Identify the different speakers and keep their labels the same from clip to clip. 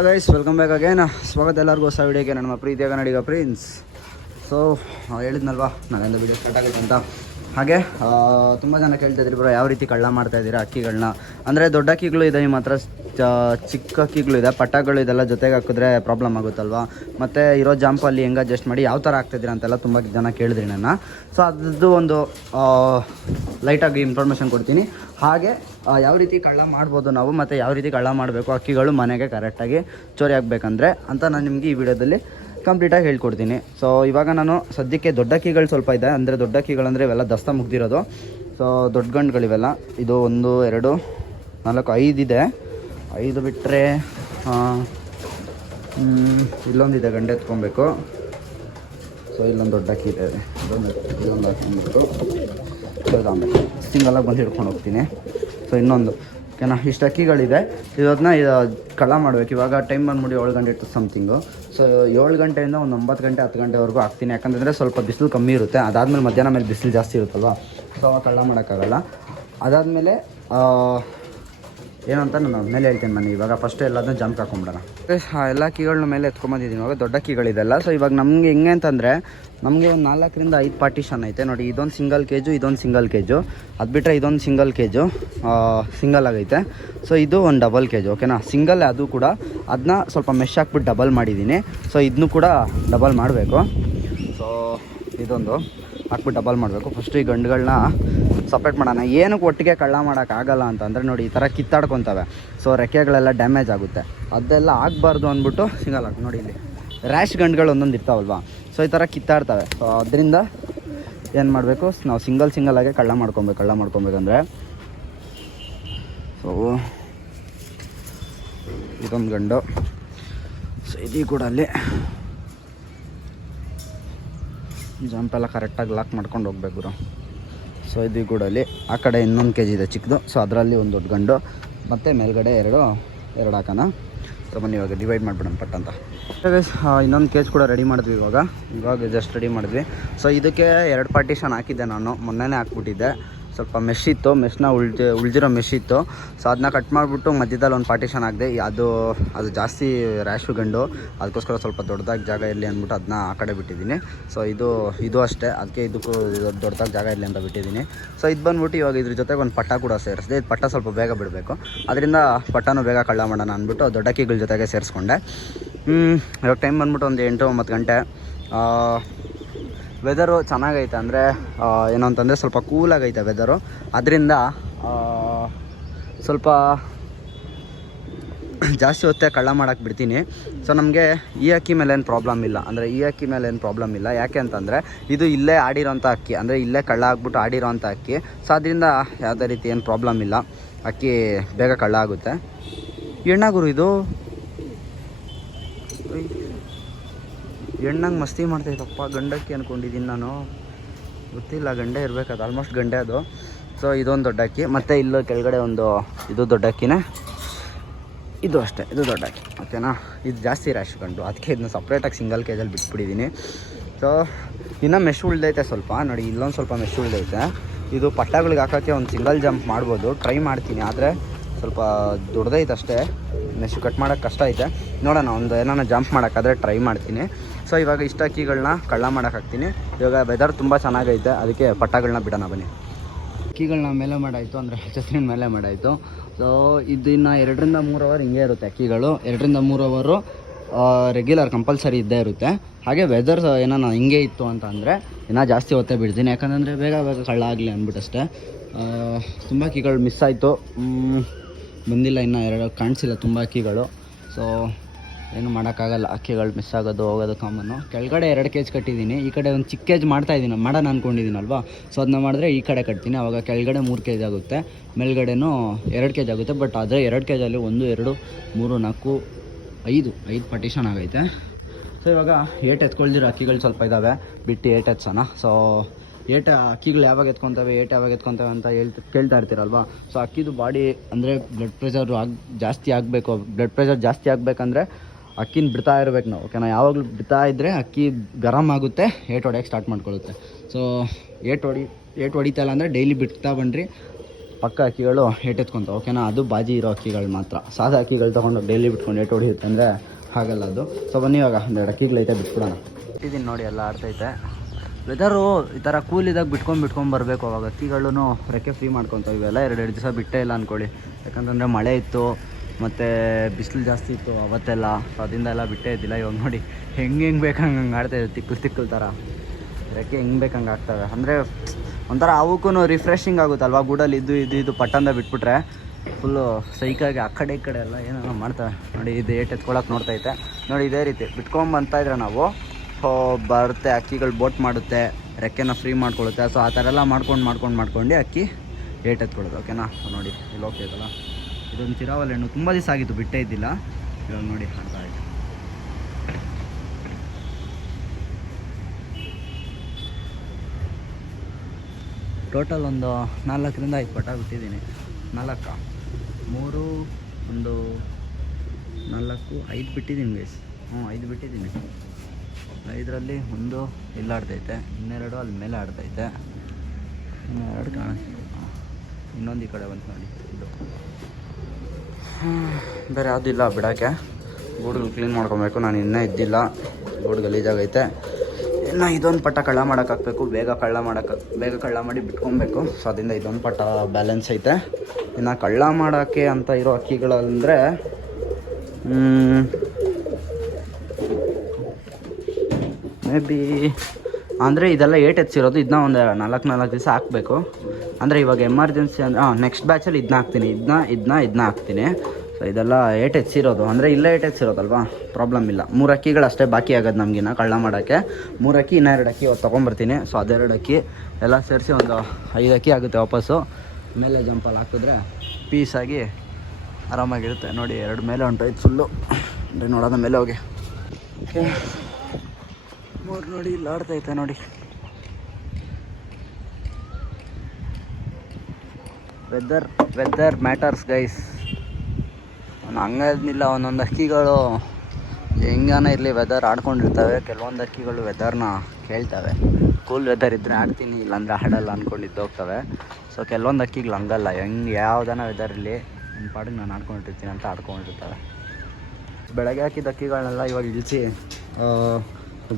Speaker 1: Hello guys welcome back again ಸ್ವಾಗತ ಎಲ್ಲರಿಗೂ ಹೊಸ ವಿಡಿಯೋಗೆ ನಮ್ಮ ಪ್ರೀತಿಯ ಕನ್ನಡಿಗ ಪ್ರಿನ್ಸ್ ಸೊ ಹೇಳಿದ್ನಲ್ವ? ನಾಳೆಯಿಂದ ವಿಡಿಯೋ ಸ್ಟಾರ್ಟ್ ಆಗುತ್ತೆ ಅಂತ. ಹಾಗೆ ತುಂಬ ಜನ ಕೇಳ್ತಾ ಇದ್ದೀರಿ ಬ್ರೋ, ಯಾವ ರೀತಿ ಕಳ್ಳ ಮಾಡ್ತಾ ಇದ್ದೀರಾ ಅಕ್ಕಿಗಳನ್ನ ಅಂದರೆ ದೊಡ್ಡ ಅಕ್ಕಿಗಳು ಇದೆ, ನಿಮ್ಮ ಹತ್ರ ಚಿಕ್ಕ ಅಕ್ಕಿಗಳು ಇದೆ ಪಟ್ಟಗಳು ಇದೆಲ್ಲ ಜೊತೆಗೆ ಹಾಕಿದ್ರೆ ಪ್ರಾಬ್ಲಮ್ ಆಗುತ್ತಲ್ವಾ? ಮತ್ತು ಇರೋ ಜಾಂಪಲ್ಲಿ ಹೆಂಗೆ ಅಡ್ಜಸ್ಟ್ ಮಾಡಿ ಯಾವ ಥರ ಆಗ್ತಿದ್ದೀರಾ ಅಂತೆಲ್ಲ ತುಂಬ ಜನ ಕೇಳಿದ್ರಿ ನನ್ನ. ಸೊ ಅದ್ರದ್ದು ಒಂದು ಲೈಟಾಗಿ ಇನ್ಫಾರ್ಮೇಷನ್ ಕೊಡ್ತೀನಿ. ಹಾಗೆ ಯಾವ ರೀತಿ ಕಳ್ಳ ಮಾಡ್ಬೋದು ನಾವು, ಮತ್ತು ಯಾವ ರೀತಿ ಕಳ್ಳ ಮಾಡಬೇಕು ಅಕ್ಕಿಗಳು ಮನೆಗೆ ಕರೆಕ್ಟಾಗಿ ಚೋರಿ ಆಗಬೇಕಂದ್ರೆ ಅಂತ ನಾನು ನಿಮಗೆ ಈ ವಿಡಿಯೋದಲ್ಲಿ ಕಂಪ್ಲೀಟಾಗಿ ಹೇಳ್ಕೊಡ್ತೀನಿ. ಸೊ ಇವಾಗ ನಾನು ಸದ್ಯಕ್ಕೆ ದೊಡ್ಡ ಅಕ್ಕಿಗಳು ಸ್ವಲ್ಪ ಇದೆ. ಅಂದರೆ ದೊಡ್ಡ ಅಕ್ಕಿಗಳಂದರೆ ಇವೆಲ್ಲ ದಸ್ತ ಮುಗ್ದಿರೋದು. ಸೊ ದೊಡ್ಡ ಗಂಡುಗಳಿವೆಲ್ಲ. ಇದು ಒಂದು, ಎರಡು, ನಾಲ್ಕು, ಐದು ಇದೆ. ಐದು ಬಿಟ್ಟರೆ ಇಲ್ಲೊಂದಿದೆ ಗಂಡು ಎತ್ಕೊಬೇಕು. ಸೊ ಇಲ್ಲೊಂದು ದೊಡ್ಡ ಅಕ್ಕಿ ಇದೆ. ಇಲ್ಲೊಂದು ಸಿಂಗಲ್ ಸಿಂಗಲಾಗಿ ಬಂದು ಹಿಡ್ಕೊಂಡು ಹೋಗ್ತೀನಿ. ಸೊ ಇನ್ನೊಂದು. ಓಕೆನಾ? ಇಷ್ಟು ಅಕ್ಕಿಗಳಿದೆ ಇದನ್ನ ಇದು ಮಾಡಬೇಕು ಮಾಡ್ಬೇಕು. ಇವಾಗ ಟೈಮ್ ಬಂದ್ಬಿಡಿ ಏಳು ಗಂಟೆ ಸಮಥಿಂಗು ಸೊ ಏಳು ಗಂಟೆಯಿಂದ ಒಂದು ಒಂಬತ್ತು ಗಂಟೆ, ಹತ್ತು ಗಂಟೆವರೆಗೂ ಹಾಕ್ತೀನಿ. ಯಾಕಂತಂದರೆ ಸ್ವಲ್ಪ ಬಿಸಿಲು ಕಮ್ಮಿ ಇರುತ್ತೆ. ಅದಾದಮೇಲೆ ಮಧ್ಯಾಹ್ನ ಮೇಲೆ ಬಿಸಿಲು ಜಾಸ್ತಿ ಇರುತ್ತಲ್ವ? ಸೊ ಅವಾಗ ಕಳ್ಳ ಮಾಡೋಕ್ಕಾಗಲ್ಲ. ಅದಾದಮೇಲೆ ಏನಂತ ನಾನು ಮೇಲೆ ಹೇಳ್ತೀನಿ ಬನ್ನಿ ಇವಾಗ ಫಸ್ಟ್ ಎಲ್ಲದನ್ನ ಜಂಪ್ ಹಾಕೊಂಬಿಡೋಣ ಎಲ್ಲ ಕೀಗಳನ್ನ ಮೇಲೆ ಎತ್ಕೊಂಬಂದಿದ್ದೀನಿ ಇವಾಗ ದೊಡ್ಡ ಕೀಗಳಿದೆಲ್ಲ. ಸೊ ಇವಾಗ ನಮಗೆ ಹೆಂಗೆ ಅಂತಂದರೆ ನಮಗೆ ಒಂದು ನಾಲ್ಕರಿಂದ ಐದು ಪಾರ್ಟಿಷನ್ ಐತೆ. ನೋಡಿ, ಇದೊಂದು ಸಿಂಗಲ್ ಕೇಜು ಇದೊಂದು ಸಿಂಗಲ್ ಕೇಜು ಅದು ಬಿಟ್ಟರೆ ಇದೊಂದು ಸಿಂಗಲ್ ಕೇಜು ಸಿಂಗಲ್ ಆಗೈತೆ. ಸೊ ಇದು ಒಂದು ಡಬಲ್ ಕೇಜು ಓಕೆನಾ ಸಿಂಗಲ್ ಅದು ಕೂಡ ಅದನ್ನ ಸ್ವಲ್ಪ ಮೆಶ್ ಹಾಕ್ಬಿಟ್ಟು ಡಬಲ್ ಮಾಡಿದ್ದೀನಿ ಸೊ ಇದನ್ನು ಕೂಡ ಡಬಲ್ ಮಾಡಬೇಕು. ಸೊ ಇದೊಂದು ಹಾಕ್ಬಿಟ್ಟು ಡಬಲ್ ಮಾಡಬೇಕು. ಫಸ್ಟು ಈ ಗಂಡುಗಳನ್ನ ಸಪ್ರೇಟ್ ಮಾಡೋಣ. ಏನಕ್ಕೆ ಒಟ್ಟಿಗೆ ಕಳ್ಳ ಮಾಡೋಕ್ಕಾಗಲ್ಲ ಅಂತಂದರೆ ನೋಡಿ ಈ ಥರ ಕಿತ್ತಾಡ್ಕೊತವೆ. ಸೊ ರೆಕ್ಕೆಗಳೆಲ್ಲ ಡ್ಯಾಮೇಜ್ ಆಗುತ್ತೆ. ಅದೆಲ್ಲ ಆಗಬಾರ್ದು ಅಂದ್ಬಿಟ್ಟು ಸಿಂಗಲ್ ಹಾಕಿ ನೋಡಿ ಇಲ್ಲಿ ರ್ಯಾಶ್ ಗಂಡುಗಳು ಒಂದೊಂದು ಇರ್ತಾವಲ್ವಾ? ಸೊ ಈ ಥರ ಕಿತ್ತಾಡ್ತವೆ. ಸೊ ಅದರಿಂದ ಏನು ಮಾಡಬೇಕು? ನಾವು ಸಿಂಗಲ್ ಸಿಂಗಲಾಗೆ ಕಳ್ಳ ಮಾಡ್ಕೊಬೇಕು, ಕಳ್ಳ ಮಾಡ್ಕೊಬೇಕಂದ್ರೆ. ಸೊ ಇದೊಂದು ಗಂಡು. ಸೊ ಇದೀ ಕೂಡ ಅಲ್ಲಿ. ಜಂಪೆಲ್ಲ ಕರೆಕ್ಟಾಗಿ ಲಾಕ್ ಮಾಡ್ಕೊಂಡು ಹೋಗ್ಬೇಕು ಸೊ ಇದು ಗೂಡಲ್ಲಿ. ಆ ಕಡೆ ಇನ್ನೊಂದು ಕೆ ಜಿ ಇದೆ ಚಿಕ್ಕದು. ಸೊ ಅದರಲ್ಲಿ ಒಂದು ದೊಡ್ಡ ಗಂಡು. ಮತ್ತು ಮೇಲ್ಗಡೆ ಎರಡು ಎರಡು ಹಾಕೋಣ ಸೊ ಬನ್ನಿ, ಇವಾಗ ಡಿವೈಡ್ ಮಾಡಿಬಿಡೋಣ ಪಟ್ ಅಂತ. ಇನ್ನೊಂದು ಕೇಜ್ ಕೂಡ ರೆಡಿ ಮಾಡಿದ್ವಿ ಇವಾಗ. ಇವಾಗ ಜಸ್ಟ್ ರೆಡಿ ಮಾಡಿದ್ವಿ. ಸೊ ಇದಕ್ಕೆ ಎರಡು ಪಾರ್ಟಿಷನ್ ಹಾಕಿದ್ದೆ ನಾನು. ಮೊನ್ನೆನೇ ಹಾಕ್ಬಿಟ್ಟಿದ್ದೆ. ಸ್ವಲ್ಪ ಮೆಶ್ ಇತ್ತು ಮೆಶ್ನ ಉಳ್ದು ಉಳಿದಿರೋ ಮೆಶ್ ಇತ್ತು. ಸೊ ಅದನ್ನ ಕಟ್ ಮಾಡಿಬಿಟ್ಟು ಮಧ್ಯದಲ್ಲಿ ಒಂದು ಪಾರ್ಟಿಷನ್ ಆಗಿದೆ ಅದು ಅದು ಜಾಸ್ತಿ ರ್ಯಾಶು ಗಂಡು. ಅದಕ್ಕೋಸ್ಕರ ಸ್ವಲ್ಪ ದೊಡ್ಡದಾಗಿ ಜಾಗ ಇರಲಿ ಅಂದ್ಬಿಟ್ಟು ಅದನ್ನ ಆ ಕಡೆ ಬಿಟ್ಟಿದ್ದೀನಿ. ಸೊ ಇದು ಇದು ಅಷ್ಟೇ. ಅದಕ್ಕೆ ಇದಕ್ಕೂ ದೊಡ್ಡದಾಗಿ ಜಾಗ ಇರಲಿ ಅಂತ ಬಿಟ್ಟಿದ್ದೀನಿ. ಸೊ ಇದು ಬಂದ್ಬಿಟ್ಟು ಇವಾಗ ಇದ್ರ ಜೊತೆಗೆ ಒಂದು ಪಟ್ಟ ಕೂಡ ಸೇರಿಸಿದೆ. ಇದು ಪಟ್ಟ ಸ್ವಲ್ಪ ಬೇಗ ಬಿಡಬೇಕು. ಅದರಿಂದ ಪಟ್ಟನೂ ಬೇಗ ಕಳ್ಳ ಮಾಡೋಣ ಅಂದ್ಬಿಟ್ಟು ದೊಡ್ಡ ಕೀಗಳ ಜೊತೆಗೆ ಸೇರಿಸ್ಕೊಂಡೆ. ಇವಾಗ ಟೈಮ್ ಬಂದ್ಬಿಟ್ಟು ಒಂದು ಎಂಟು ಒಂಬತ್ತು ಗಂಟೆ. ವೆದರು ಚೆನ್ನಾಗೈತೆ ಅಂದರೆ ಏನು ಅಂತಂದರೆ ಸ್ವಲ್ಪ ಕೂಲಾಗೈತೆ ವೆದರು ಅದರಿಂದ ಸ್ವಲ್ಪ ಜಾಸ್ತಿ ಹೊತ್ತೆ ಕಳ್ಳ ಮಾಡೋಕ್ಕೆ ಬಿಡ್ತೀನಿ. ಸೊ ನಮಗೆ ಈ ಅಕ್ಕಿ ಮೇಲೆ ಏನು ಪ್ರಾಬ್ಲಮ್ ಇಲ್ಲ. ಅಂದರೆ ಈ ಅಕ್ಕಿ ಮೇಲೆ ಪ್ರಾಬ್ಲಮ್ ಇಲ್ಲ. ಯಾಕೆ ಅಂತಂದರೆ, ಇದು ಇಲ್ಲೇ ಆಡಿರೋಂಥ ಅಕ್ಕಿ. ಅಂದರೆ ಇಲ್ಲೇ ಕಳ್ಳ ಆಗ್ಬಿಟ್ಟು ಆಡಿರೋಂಥ ಅಕ್ಕಿ. ಸೊ ಅದರಿಂದ ಯಾವುದೇ ರೀತಿ ಏನು ಪ್ರಾಬ್ಲಮ್ ಇಲ್ಲ. ಅಕ್ಕಿ ಬೇಗ ಕಳ್ಳ ಆಗುತ್ತೆ. ಎಣ್ಣಾಗುರು ಇದು? ಎಣ್ಣಂಗೆ ಮಸ್ತಿ ಮಾಡ್ತಾಯಿದ್ದಪ್ಪ ಗಂಡಕ್ಕಿ ಅಂದ್ಕೊಂಡಿದ್ದೀನಿ ನಾನು. ಗೊತ್ತಿಲ್ಲ, ಗಂಡೆ ಇರಬೇಕು ಅದು ಆಲ್ಮೋಸ್ಟ್ ಗಂಡೆ ಅದು. ಸೊ ಇದೊಂದು ದೊಡ್ಡ ಅಕ್ಕಿ. ಮತ್ತು ಇಲ್ಲೂ ಕೆಳಗಡೆ ಒಂದು, ಇದು ದೊಡ್ಡ ಅಕ್ಕಿನೇ. ಇದು ಅಷ್ಟೇ, ಇದು ದೊಡ್ಡ ಅಕ್ಕಿ, ಓಕೆನಾ? ಇದು ಜಾಸ್ತಿ ರ್ಯಾಶ್ ಗಂಡು. ಅದಕ್ಕೆ ಇದನ್ನ ಸಪ್ರೇಟಾಗಿ ಸಿಂಗಲ್ ಕೇಜಲ್ಲಿ ಬಿಟ್ಬಿಟ್ಟಿದ್ದೀನಿ ಸೊ ಇನ್ನು ಮೆಶ್ ಉಳ್ದೈತೆ ಸ್ವಲ್ಪ. ನೋಡಿ, ಇಲ್ಲೊಂದು ಸ್ವಲ್ಪ ಮೆಶ್ ಉಳ್ದೈತೆ. ಇದು ಪಟ್ಟಗಳಿಗೆ ಹಾಕೋಕ್ಕೆ ಒಂದು ಸಿಂಗಲ್ ಜಂಪ್ ಮಾಡ್ಬೋದು. ಟ್ರೈ ಮಾಡ್ತೀನಿ, ಆದರೆ ಸ್ವಲ್ಪ ದೊಡ್ಡದೈತೆ ಅಷ್ಟೇ ಮೆಶ್ ಕಟ್ ಮಾಡೋಕ್ಕೆ ಕಷ್ಟ ಐತೆ. ನೋಡೋಣ, ಒಂದು ಏನಾನ ಜಂಪ್ ಮಾಡೋಕ್ಕಾದ್ರೆ ಟ್ರೈ ಮಾಡ್ತೀನಿ. ಸೊ ಇವಾಗ ಇಷ್ಟ ಅಕ್ಕಿಗಳನ್ನ ಕಳ್ಳ ಮಾಡೋಕೆ ಹಾಕ್ತೀನಿ. ಇವಾಗ ವೆದರ್ ತುಂಬ ಚೆನ್ನಾಗೈತೆ. ಅದಕ್ಕೆ ಪಟ್ಟಗಳನ್ನ ಬಿಡೋಣ, ಬನ್ನಿ. ಅಕ್ಕಿಗಳನ್ನ ಮೇಲೆ ಮಾಡಾಯಿತು, ಅಂದರೆ ಹಚ್ಚಸಿನ ಮೇಲೆ ಮಾಡಾಯಿತು. ಸೊ ಇದು ಇನ್ನು ಎರಡರಿಂದ ಮೂರು ಅವರ್ ಹಿಂಗೆ ಇರುತ್ತೆ ಅಕ್ಕಿಗಳು. ಎರಡರಿಂದ ಮೂರು ಅವರು ರೆಗ್ಯುಲರ್ ಕಂಪಲ್ಸರಿ ಇದ್ದೇ ಇರುತ್ತೆ. ಹಾಗೆ ವೆದರ್ ಏನಾನ ಹಿಂಗೆ ಇತ್ತು ಅಂತ ಅಂದರೆ ಇನ್ನೂ ಜಾಸ್ತಿ ಹೊತ್ತೇ ಬಿಡ್ತೀನಿ. ಯಾಕಂದರೆ ಬೇಗ ಬೇಗ ಕಳ್ಳ ಆಗಲಿ ಅಂದ್ಬಿಟ್ಟಷ್ಟೇ. ತುಂಬ ಅಕ್ಕಿಗಳು ಮಿಸ್ ಆಯಿತು. ಬಂದಿಲ್ಲ ಇನ್ನು ಎರಡು, ಕಾಣಿಸಿಲ್ಲ ತುಂಬ ಅಕ್ಕಿಗಳು. ಸೊ ಏನು ಮಾಡೋಕ್ಕಾಗಲ್ಲ. ಅಕ್ಕಿಗಳು ಮಿಸ್ ಆಗೋದು, ಹೋಗೋದು ಕಾಮನ್ನು ಕೆಳಗಡೆ ಎರಡು ಕೇಜ್ ಕಟ್ಟಿದ್ದೀನಿ. ಈ ಕಡೆ ಒಂದು ಚಿಕ್ಕ ಕೇಜ್ ಮಾಡ್ತಾ ಇದ್ದೀನಿ. ಮಾಡೋಣ ಅಂದ್ಕೊಂಡಿದ್ದೀನಲ್ವಾ ಸೊ ಅದನ್ನ ಮಾಡಿದ್ರೆ ಈ ಕಡೆ ಕಟ್ತೀನಿ. ಆವಾಗ ಕೆಳಗಡೆ ಮೂರು ಕೆಜ್ ಆಗುತ್ತೆ. ಮೇಲ್ಗಡೆನೂ ಎರಡು ಕೆ ಜ್ ಆಗುತ್ತೆ. ಬಟ್ ಆದರೆ ಎರಡು ಕೆಜಲ್ಲಿ ಒಂದು, ಎರಡು, ಮೂರು, ನಾಲ್ಕು, ಐದು ಐದು ಪಟಿಷನ್ ಆಗೈತೆ. ಸೊ ಇವಾಗ ಏಟ್ ಎತ್ಕೊಳ್ದಿರೋ ಅಕ್ಕಿಗಳು ಸ್ವಲ್ಪ ಇದ್ದಾವೆ ಬಿಟ್ಟು ಏಟ್ ಎತ್ಸೋಣ. ಸೊ ಏಟ ಅಕ್ಕಿಗಳು ಯಾವಾಗ ಎತ್ಕೊತಾವೆ, ಏಟ್ ಯಾವಾಗ ಎತ್ಕೊತಾವೆ ಅಂತ ಹೇಳ್ತಾ ಕೇಳ್ತಾ ಇರ್ತೀರಲ್ವಾ? ಸೊ ಅಕ್ಕಿದು ಬಾಡಿ ಅಂದರೆ ಬ್ಲಡ್ ಪ್ರೆಷರ್ ಆಗಿ, ಜಾಸ್ತಿ ಆಗಬೇಕು. ಬ್ಲಡ್ ಪ್ರೆಷರ್ ಜಾಸ್ತಿ ಆಗಬೇಕಂದ್ರೆ ಅಕ್ಕಿನ ಬಿಡ್ತಾ ಇರ್ಬೇಕು ನಾವು. ಓಕೆನಾ? ಯಾವಾಗಲೂ ಬಿಡ್ತಾ ಇದ್ದರೆ ಅಕ್ಕಿ ಗರಮ್ ಆಗುತ್ತೆ, ಏಟ್ ಹೊಡೆಯೋಕ್ಕೆ ಸ್ಟಾರ್ಟ್ ಮಾಡ್ಕೊಳ್ಳುತ್ತೆ. ಸೊ ಏಟ್ ಹೊಡಿ, ಏಟ್ ಹೊಡಿತಾ ಇಲ್ಲ ಅಂದರೆ ಡೈಲಿ ಬಿಡ್ತಾ ಬನ್ನಿರಿ ಪಕ್ಕ ಅಕ್ಕಿಗಳು ಏಟೆತ್ಕೊಂತಾವೆ ಓಕೆನಾ? ಅದು ಬಾಜಿ ಇರೋ ಅಕ್ಕಿಗಳು ಮಾತ್ರ. ಸಾದಾ ಅಕ್ಕಿಗಳು ತೊಗೊಂಡು ಡೈಲಿ ಬಿಟ್ಕೊಂಡು ಏಟ್ ಹೊಡಿಯುತ್ತೆ ಅಂದರೆ ಹಾಗಲ್ಲ ಅದು. ಸೊ ಬನ್ನಿ ಇವಾಗ ಒಂದೆರಡು ಅಕ್ಕಿಗಳೈತೆ ಬಿಟ್ಬಿಡೋಣ. ಇಟ್ಟಿದ್ದೀನಿ ನೋಡಿ, ಎಲ್ಲ ಆಡ್ತೈತೆ. ವೆದರು ಈ ಥರ ಕೂಲ್ ಇದಾಗ ಬಿಟ್ಕೊಂಡು ಬಿಟ್ಕೊಂಡು ಬರಬೇಕು. ಅವಾಗ ಅಕ್ಕಿಗಳೂ ರೆಕ್ಕೆ ಫ್ರೀ ಮಾಡ್ಕೊತಾವೆ. ಇವೆಲ್ಲ ಎರಡೆರಡು ಎರಡು ದಿವಸ ಬಿಟ್ಟೇ ಇಲ್ಲ ಅಂದ್ಕೊಳ್ಳಿ ಯಾಕಂತಂದರೆ ಮಳೆ ಇತ್ತು. ಮತ್ತು ಬಿಸಿಲು ಜಾಸ್ತಿ ಇತ್ತು ಅವತ್ತೆಲ್ಲ. ಅದರಿಂದ ಎಲ್ಲ ಬಿಟ್ಟೇ ಇದ್ದಿಲ್ಲ. ಇವಾಗ ನೋಡಿ, ಹೆಂಗೆ ಹೆಂಗೆ ಬೇಕು ಹಂಗೆ ಹಂಗೆ ಆಡ್ತಾಯಿದೆ ತಿಕ್ಕಲ್ ತಿಕ್ಕಲ್ ಥರ. ರೆಕ್ಕೆ ಹೆಂಗೆ ಬೇಕು ಹಂಗೆ ಆಗ್ತವೆ ಅಂದರೆ, ಒಂಥರ ಅವಕ್ಕೂ ರಿಫ್ರೆಶಿಂಗ್ ಆಗುತ್ತಲ್ವ? ಗೂಡಲ್ಲಿ ಇದು ಇದು ಇದು ಪಟ್ಟಂದ ಬಿಟ್ಬಿಟ್ರೆ ಫುಲ್ಲು ಸೈಕಾಗಿ ಆ ಕಡೆ, ಈ ಕಡೆ ಎಲ್ಲ ಏನೋ ಮಾಡ್ತವೆ ನೋಡಿ, ಇದು ಏಟ್ ಎತ್ಕೊಳಕ್ಕೆ ನೋಡ್ತೈತೆ ನೋಡಿ, ಇದೇ ರೀತಿ ಬಿಟ್ಕೊಂಬಂತಾಯಿದ್ರೆ ನಾವು ಬರುತ್ತೆ ಅಕ್ಕಿಗಳು ಬೋಟ್ ಮಾಡುತ್ತೆ, ರೆಕ್ಕೆನ ಫ್ರೀ ಮಾಡ್ಕೊಳ್ಳುತ್ತೆ. ಸೊ ಆ ಥರ ಎಲ್ಲ ಮಾಡ್ಕೊಂಡು ಮಾಡ್ಕೊಂಡು ಮಾಡ್ಕೊಂಡು ಅಕ್ಕಿ ಏಟ್ ಎತ್ಕೊಳ್ಳೋದು ಓಕೆನಾ ನೋಡಿ, ಇಲ್ಲಿ ಹೋಗ್ತೈತಲ್ಲ ಇದೊಂದು ಚಿರಾವಲ್ ಹಣ್ಣು. ತುಂಬ ದಿವಸ ಆಗಿತ್ತು, ಬಿಟ್ಟೇ ಇದ್ದಿಲ್ಲ. ಇವಾಗ ನೋಡಿ ಹಾಕ್ತಾ ಇದೆ. ಟೋಟಲ್ ಒಂದು ನಾಲ್ಕರಿಂದ ಐದು ಪಟ ಬಿಟ್ಟಿದ್ದೀನಿ ನಾಲ್ಕ, ಮೂರು, ಒಂದು ನಾಲ್ಕು, ಐದು ಬಿಟ್ಟಿದ್ದೀನಿ ಗೈಸ್ ಹ್ಞೂ ಐದು ಬಿಟ್ಟಿದ್ದೀನಿ. ಐದರಲ್ಲಿ ಒಂದು ಇಲ್ಲಿ ಆಡ್ತೈತೆ, ಇನ್ನೆರಡು ಅಲ್ಲಿ ಮೇಲೆ ಆಡ್ತೈತೆ. ಇನ್ನೆರಡು ಕಾಣಿಸ್ತಿಲ್ಲ ಇನ್ನೊಂದು ಈ ಕಡೆ ಬಂತು ನೋಡಿ. ಇದು. ಬೇರೆ ಯಾವುದೂ ಇಲ್ಲ, ಬಿಡೋಕ್ಕೆ. ಗೂಡುಗಳು ಕ್ಲೀನ್ ಮಾಡ್ಕೊಬೇಕು. ನಾನು ಇನ್ನೂ ಇದ್ದಿಲ್ಲ ಗೂಡು ಗಲೀಜಾಗೈತೆ. ಇನ್ನು ಇದೊಂದು ಪಟ್ಟ ಕಳ್ಳ ಮಾಡೋಕ್ಕಾಗಬೇಕು ಬೇಗ ಕಳ್ಳ ಮಾಡೋಕ್ಕೆ ಬೇಗ ಕಳ್ಳ ಮಾಡಿ ಬಿಟ್ಕೊಬೇಕು. ಸೊ ಅದರಿಂದ ಇದೊಂದು ಪಟ್ಟ ಬ್ಯಾಲೆನ್ಸ್ ಐತೆ. ಇನ್ನು ಕಳ್ಳ ಮಾಡೋಕ್ಕೆ ಅಂತ ಇರೋ ಅಕ್ಕಿಗಳಂದರೆ ಮೇ ಬಿ ಅಂದರೆ ಇದೆಲ್ಲ ಏಟ್ ಹೆಚ್ಚಿರೋದು ಇದನ್ನ ಒಂದು ನಾಲ್ಕು ನಾಲ್ಕು ದಿವಸ ಹಾಕಬೇಕು. ಅಂದರೆ ಇವಾಗ ಎಮರ್ಜೆನ್ಸಿ ಅಂದರೆ ಹಾಂ ನೆಕ್ಸ್ಟ್ ಬ್ಯಾಚಲ್ಲಿ ಇದನ್ನ ಹಾಕ್ತೀನಿ. ಇದನ್ನ ಇದನ್ನ ಇದನ್ನ ಹಾಕ್ತೀನಿ. ಸೊ ಇದೆಲ್ಲ ಏಟ್ ಇರೋದು. ಅಂದರೆ ಇಲ್ಲ ಏಟ್ ಇರೋದಲ್ವಾ? ಪ್ರಾಬ್ಲಮ್ ಇಲ್ಲ. ಮೂರು ಅಕ್ಕಿಗಳು ಅಷ್ಟೇ ಬಾಕಿ ಆಗೋದು ನಮಗಿನ್ನ ಕಳ್ಳ ಮಾಡೋಕ್ಕೆ. ಮೂರು ಅಕ್ಕಿ, ಇನ್ನೂ ಎರಡು ಅಕ್ಕಿ ಇವತ್ತು ತೊಗೊಂಬರ್ತೀನಿ. ಸೊ ಅದೆರಡು ಅಕ್ಕಿ ಎಲ್ಲ ಸೇರಿಸಿ ಒಂದು ಐದು ಅಕ್ಕಿ ಆಗುತ್ತೆ ವಾಪಸ್ಸು. ಮೇಲೆ ಜಂಪಲ್ಲಿ ಹಾಕಿದ್ರೆ ಪೀಸಾಗಿ ಆರಾಮಾಗಿರುತ್ತೆ. ನೋಡಿ, ಎರಡು ಮೇಲೆ ಹೊಂಟೋಯ್ತು ಫುಲ್ಲು ಅಂದರೆ ನೋಡೋದ ಮೇಲೆ ಹೋಗಿ. ಓಕೆ ಮೂರು ನೋಡಿ, ಇಲ್ಲಿ ಆಡ್ತೈತೆ ನೋಡಿ. ವೆದರ್ ವೆದರ್ ಮ್ಯಾಟರ್ಸ್ ಗೈಸ್ ಅವ್ನು ಹಂಗೇನಿಲ್ಲ, ಒಂದೊಂದು ಹಕ್ಕಿಗಳು ಹೆಂಗಾನ ಇರಲಿ ವೆದರ್ ಆಡ್ಕೊಂಡಿರ್ತವೆ. ಕೆಲವೊಂದು ಅಕ್ಕಿಗಳು ವೆದರ್ನ ಕೇಳ್ತವೆ. ಕೂಲ್ ವೆದರ್ ಇದ್ದರೆ ಆಡ್ತೀನಿ, ಇಲ್ಲಾಂದರೆ ಆಡಲ್ಲ ಅಂದ್ಕೊಂಡಿದ್ದು ಹೋಗ್ತವೆ ಸೊ ಕೆಲವೊಂದು ಹಕ್ಕಿಗಳು ಹಂಗಲ್ಲ. ಹೆಂಗೆ ಯಾವ್ದಾನ ವೆದರ್ ಇರಲಿ ನನ್ನ ಪಾಡಿಗೆ ನಾನು ಆಡ್ಕೊಂಡಿರ್ತೀನಿ ಅಂತ ಆಡ್ಕೊಂಡಿರ್ತವೆ ಬೆಳಗ್ಗೆ ಹಾಕಿದ ಅಕ್ಕಿಗಳನ್ನೆಲ್ಲ ಇವಾಗ ಇಳಿಸಿ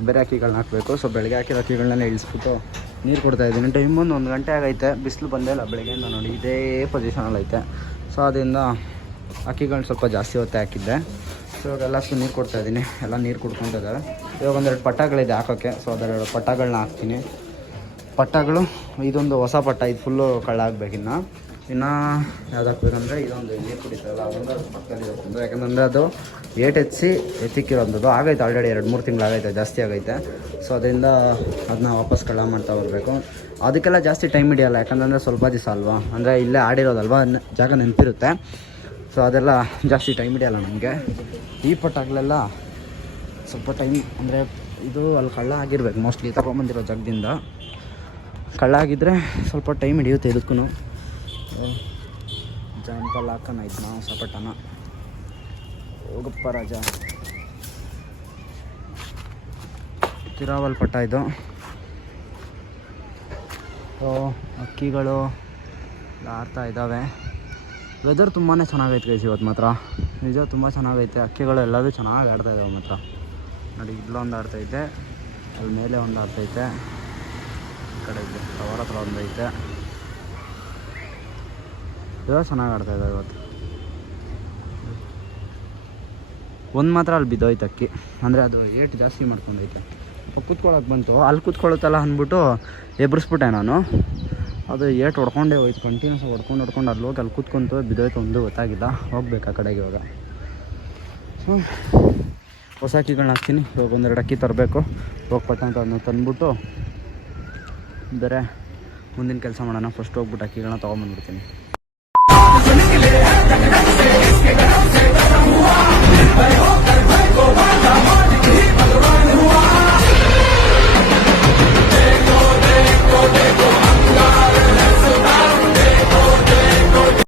Speaker 1: ಬೇರೆ ಅಕ್ಕಿಗಳನ್ನ ಹಾಕಬೇಕು. ಸೊ ಬೆಳಗ್ಗೆ ಹಾಕಿದ ಅಕ್ಕಿಗಳನ್ನೆಲ್ಲ ಇಳಿಸ್ಬಿಟ್ಟು ನೀರು ಕೊಡ್ತಾ ಇದ್ದೀನಿ. ಟೈಮ್ ಒಂದು ಒಂದು ಗಂಟೆ ಆಗೈತೆ. ಬಿಸಿಲು ಬಂದೇ ಇಲ್ಲ. ಬೆಳಗ್ಗೆಯಿಂದ ನೋಡಿ ಇದೇ ಪೊಸಿಷನಲ್ಲಿ ಐತೆ. ಸೊ ಅದರಿಂದ ಅಕ್ಕಿಗಳನ್ನ ಸ್ವಲ್ಪ ಜಾಸ್ತಿ ಹೊತ್ತೆ ಹಾಕಿದ್ದೆ. ಸೊ ಇವಾಗ ಎಲ್ಲಕ್ಕೂ ನೀರು ಕೊಡ್ತಾ ಇದ್ದೀನಿ. ಎಲ್ಲ ನೀರು ಕುಡ್ಕೊಂಡಿದ್ದಾರೆ ಇವಾಗ ಒಂದೆರಡು ಪಟ್ಟಗಳಿದೆ ಹಾಕೋಕ್ಕೆ ಸೊ ಅದೆರಡು ಪಟ್ಟಗಳನ್ನ ಹಾಕ್ತೀನಿ. ಪಟ್ಟಗಳು, ಇದೊಂದು ಹೊಸ ಪಟ್ಟ. ಇದು ಫುಲ್ಲು ಕಳ್ಳ ಆಗ್ಬೇಕಿನ್ನು ಇನ್ನು ಯಾವ್ದು ಹಾಕ್ಬೇಕಂದ್ರೆ ಇದೊಂದು ನೀರು ಕುಡಿತಾರಲ್ಲ ಅದೊಂದು ಪಕ್ಕದಲ್ಲಿ ಇರುತ್ತೆ ಯಾಕಂದರೆ ಅದು ಏಟ್ ಹೆಚ್ಚಿ ಎತ್ತಿಕ್ಕಿರೋಂಥದ್ದು ಆಗೈತೆ ಆಲ್ರೆಡಿ ಎರಡು, ಮೂರು ತಿಂಗಳು ಆಗೈತೆ, ಜಾಸ್ತಿ ಆಗೈತೆ. ಸೊ ಅದರಿಂದ ಅದನ್ನ ವಾಪಸ್ ಕಳ್ಳ ಮಾಡ್ತಾ ಬರಬೇಕು ಅದಕ್ಕೆಲ್ಲ ಜಾಸ್ತಿ ಟೈಮ್ ಹಿಡಿಯಲ್ಲ. ಯಾಕಂದ್ರೆ ಸ್ವಲ್ಪ ದಿವಸ ಅಲ್ವಾ? ಅಂದರೆ ಇಲ್ಲೇ ಆಡಿರೋದಲ್ವಾ? ಜಾಗ ನೆನಪಿರುತ್ತೆ. ಸೊ ಅದೆಲ್ಲ ಜಾಸ್ತಿ ಟೈಮ್ ಹಿಡಿಯಲ್ಲ ನಮಗೆ. ಈ ಪಟ್ಟಾಗಲೆಲ್ಲ ಸ್ವಲ್ಪ ಟೈಮ್ ಅಂದರೆ ಇದು ಅಲ್ಲಿ ಕಳ್ಳ ಆಗಿರ್ಬೇಕು. ಮೋಸ್ಟ್ಲಿ ತಗೊಂಬಂದಿರೋ ಜಾಗದಿಂದ. ಕಳ್ಳ ಆಗಿದ್ದರೆ ಸ್ವಲ್ಪ ಟೈಮ್ ಹಿಡಿಯುತ್ತೆ ಇದಕ್ಕೂ ಜಂಪಲ್ಲಿ ಹಾಕೋಣ ಇದು ನಾವು ಸಪಟನ ಹೋಗಪ್ಪ ರಾಜ. ತಿರಾವಲ್ ಪಟ್ಟ ಇದು ಅಕ್ಕಿಗಳು ಆಡ್ತಾ ಇದ್ದಾವೆ. ವೆದರ್ ತುಂಬಾ ಚೆನ್ನಾಗೈತೆ ಗೈಸ್ ಇವತ್ತು ಮಾತ್ರ. ನಿಜ ತುಂಬ ಚೆನ್ನಾಗೈತೆ. ಅಕ್ಕಿಗಳು ಎಲ್ಲದೂ ಚೆನ್ನಾಗಿ ಆಡ್ತಾ ಇದ್ದಾವೆ ಮಾತ್ರ. ನೋಡಿ ಇಲ್ಲೊಂದು ಆಡ್ತೈತೆ ಅಲ್ಲಿ ಮೇಲೆ ಒಂದು ಆಡ್ತೈತೆ ಈ ಕಡೆ ಇದೆ. ಅವರ ಹತ್ರ ಒಂದೈತೆ ಇದು ಚೆನ್ನಾಗಿ ಆಡ್ತಾ ಇದ್ದಾವೆ ಇವತ್ತು. ಒಂದು ಮಾತ್ರ ಅಲ್ಲಿ ಬಿದ್ದೋಯ್ತು ಅಕ್ಕಿ. ಅಂದರೆ ಅದು ಏಟ್ ಜಾಸ್ತಿ ಮಾಡ್ಕೊಂಡೈತೆ. ಕೂತ್ಕೊಳ್ಳೋಕೆ ಬಂತು. ಅಲ್ಲಿ ಕೂತ್ಕೊಳ್ಳುತ್ತಲ್ಲ ಅಂದ್ಬಿಟ್ಟು ಎಬ್ರಿಸ್ಬಿಟ್ಟೆ ನಾನು. ಅದು ಏಟ್ ಹೊಡ್ಕೊಂಡೇ ಹೋಯ್ತು. ಕಂಟಿನ್ಯೂಸ್ ಹೊಡ್ಕೊಂಡು ಹೊಡ್ಕೊಂಡು ಅಲ್ಲಿ ಹೋಗಿ ಅಲ್ಲಿ ಕೂತ್ಕೊಂತು, ಬಿದ್ದೋಯ್ತು ಒಂದು, ಗೊತ್ತಾಗಿಲ್ಲ. ಹೋಗ್ಬೇಕು ಆ ಕಡೆಗೆ ಇವಾಗ. ಸೊ, ಹೊಸ ಅಕ್ಕಿಗಳನ್ನ ಹಾಕ್ತೀನಿ. ಇವಾಗ ಒಂದೆರಡು ಅಕ್ಕಿ ತರಬೇಕು. ಹೋಗಿ ಅಂತ ಅದನ್ನ ತಂದ್ಬಿಟ್ಟು ಬೇರೆ ಮುಂದಿನ ಕೆಲಸ ಮಾಡೋಣ. ಫಸ್ಟ್ ಹೋಗ್ಬಿಟ್ಟು ಅಕ್ಕಿಗಳನ್ನ ತೊಗೊಂಬಂದ್ಬಿಡ್ತೀನಿ. से इसके डराव से खत्म हुआ निर्भय होकर भय को बांधा